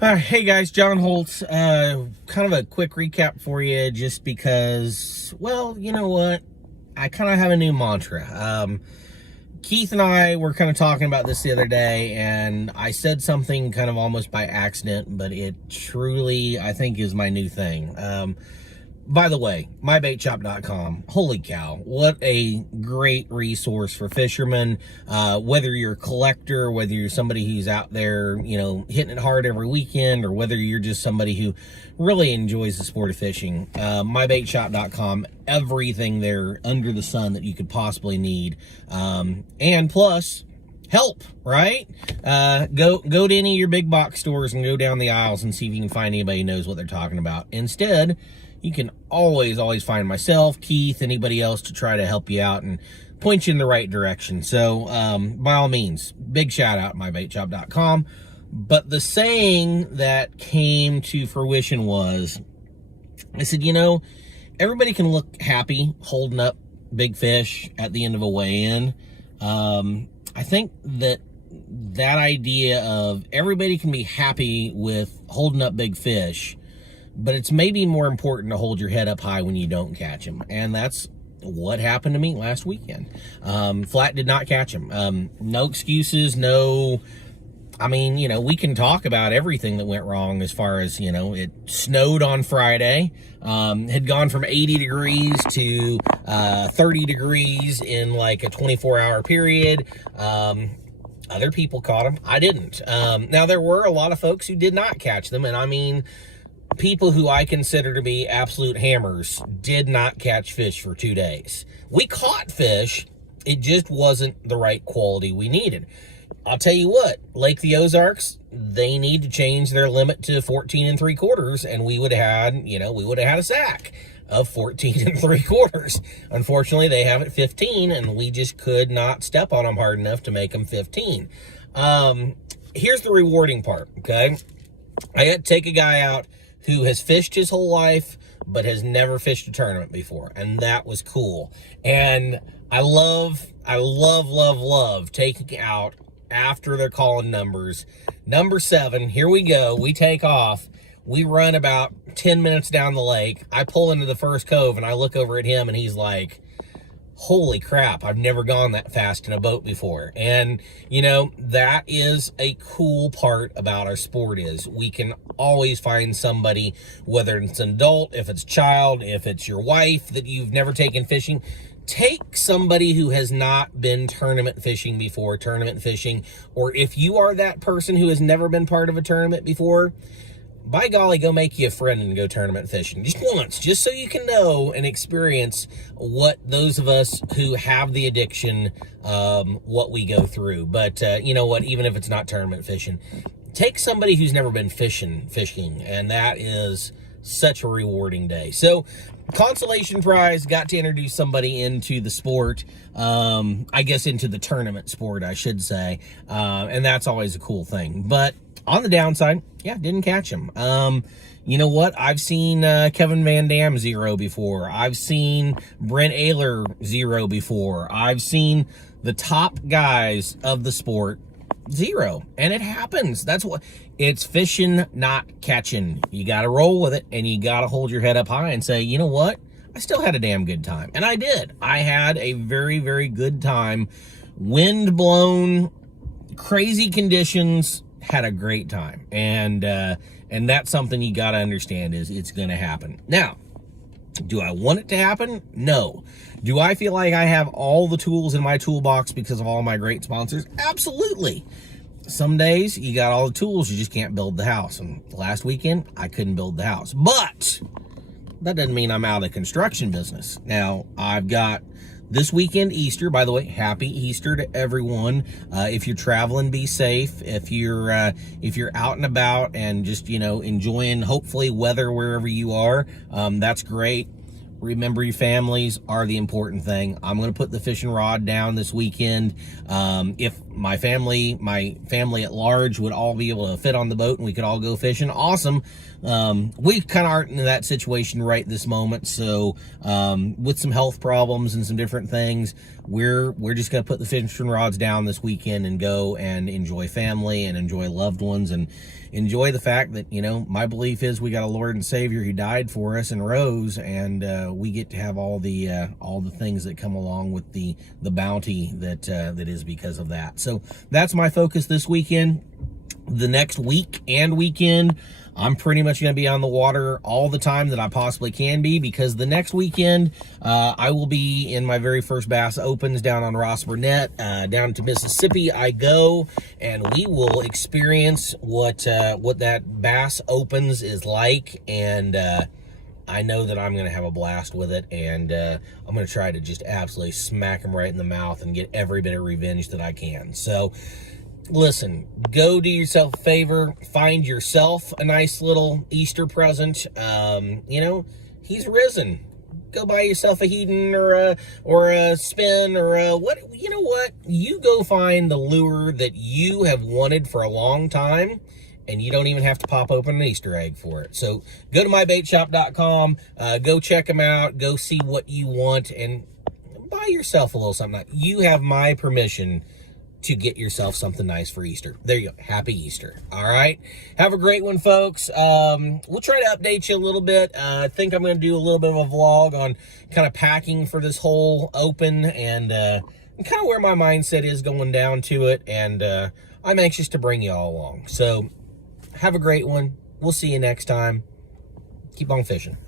Hey guys, John Holtz. Kind of a quick recap for you just because, well, you know what? I kind of have a new mantra. Keith and I were kind of talking about this the other day, and I said something kind of almost by accident, but it truly, I think, is my new thing. By the way, mybaitshop.com, holy cow, what a great resource for fishermen. Whether you're a collector, whether you're somebody who's out there, hitting it hard every weekend, or whether you're just somebody who really enjoys the sport of fishing, mybaitshop.com, everything there under the sun that you could possibly need. And plus, help, right? Go to any of your big box stores and go down the aisles and see if you can find anybody who knows what they're talking about. Instead, you can always find myself, Keith, anybody else to try to help you out and point you in the right direction. So, by all means, big shout out, mybaitshop.com. But the saying that came to fruition was, I said, everybody can look happy holding up big fish at the end of a weigh-in. I think that idea of everybody can be happy with holding up big fish, but it's maybe more important to hold your head up high when you don't catch them. And that's what happened to me last weekend. Flat did not catch them. No excuses, we can talk about everything that went wrong as far as, it snowed on Friday, had gone from 80 degrees to 30 degrees in like a 24-hour period. Other people caught them. I didn't. Now, there were a lot of folks who did not catch them, and people who I consider to be absolute hammers did not catch fish for 2 days. We caught fish, it just wasn't the right quality we needed. I'll tell you what, Lake the Ozarks, they need to change their limit to 14 3/4, and we would have had a sack of 14 3/4. Unfortunately, they have it 15, and we just could not step on them hard enough to make them 15. Here's the rewarding part, okay? I got to take a guy out who has fished his whole life, but has never fished a tournament before. And that was cool. And I love taking out after they're calling numbers. Number 7, here we go. We take off. We run about 10 minutes down the lake. I pull into the first cove and I look over at him and he's like, holy crap, I've never gone that fast in a boat before. And, that is a cool part about our sport is we can always find somebody, whether it's an adult, if it's a child, if it's your wife that you've never taken fishing. Take somebody who has not been tournament fishing before, or if you are that person who has never been part of a tournament before, by golly, go make you a friend and go tournament fishing just once, just so you can know and experience what those of us who have the addiction, what we go through. But you know what, even if it's not tournament fishing, take somebody who's never been fishing, and that is such a rewarding day. So, consolation prize, got to introduce somebody into the sport, I guess into the tournament sport, I should say, and that's always a cool thing. But on the downside, yeah, didn't catch him. You know what? I've seen Kevin Van Dam 0 before. I've seen Brent Ehrler 0 before. I've seen the top guys of the sport 0, and it happens. That's what it's fishing, not catching. You got to roll with it, and you got to hold your head up high and say, you know what? I still had a damn good time, and I did. I had a very, very good time. Wind blown, crazy conditions. Had a great time, and that's something you got to understand is it's going to happen. Now, do I want it to happen? No. Do I feel like I have all the tools in my toolbox because of all my great sponsors? Absolutely. Some days you got all the tools, you just can't build the house. And last weekend, I couldn't build the house. But that doesn't mean I'm out of the construction business. Now, I've got this weekend, Easter. By the way, happy Easter to everyone. If you're traveling, be safe. If you're out and about and just, enjoying, hopefully, weather wherever you are, that's great. Remember, your families are the important thing. I'm going to put the fishing rod down this weekend. If my family at large would all be able to fit on the boat and we could all go fishing, awesome. We kind of aren't in that situation right this moment. So with some health problems and some different things, we're just going to put the fishing rods down this weekend and go and enjoy family and enjoy loved ones and enjoy the fact that, you know, my belief is we got a Lord and Savior who died for us and rose, and we get to have all the things that come along with the bounty that is because of that. So that's my focus this weekend. The next week and weekend, I'm pretty much going to be on the water all the time that I possibly can be, because the next weekend I will be in my very first Bass Opens down on Ross Burnett, down to Mississippi. I go, and we will experience what that Bass Opens is like, and I know that I'm going to have a blast with it, and I'm going to try to just absolutely smack them right in the mouth and get every bit of revenge that I can. So listen, go do yourself a favor, find yourself a nice little Easter present. You know, he's risen. Go buy yourself a Hedon or a Spin or what. You know what? You go find the lure that you have wanted for a long time, and you don't even have to pop open an Easter egg for it. So go to mybaitshop.com, go check them out, go see what you want, and buy yourself a little something. You have my permission to get yourself something nice for Easter. There you go. Happy Easter. All right. Have a great one, folks. We'll try to update you a little bit. I think I'm going to do a little bit of a vlog on kind of packing for this whole open, and kind of where my mindset is going down to it. And I'm anxious to bring you all along. So have a great one. We'll see you next time. Keep on fishing.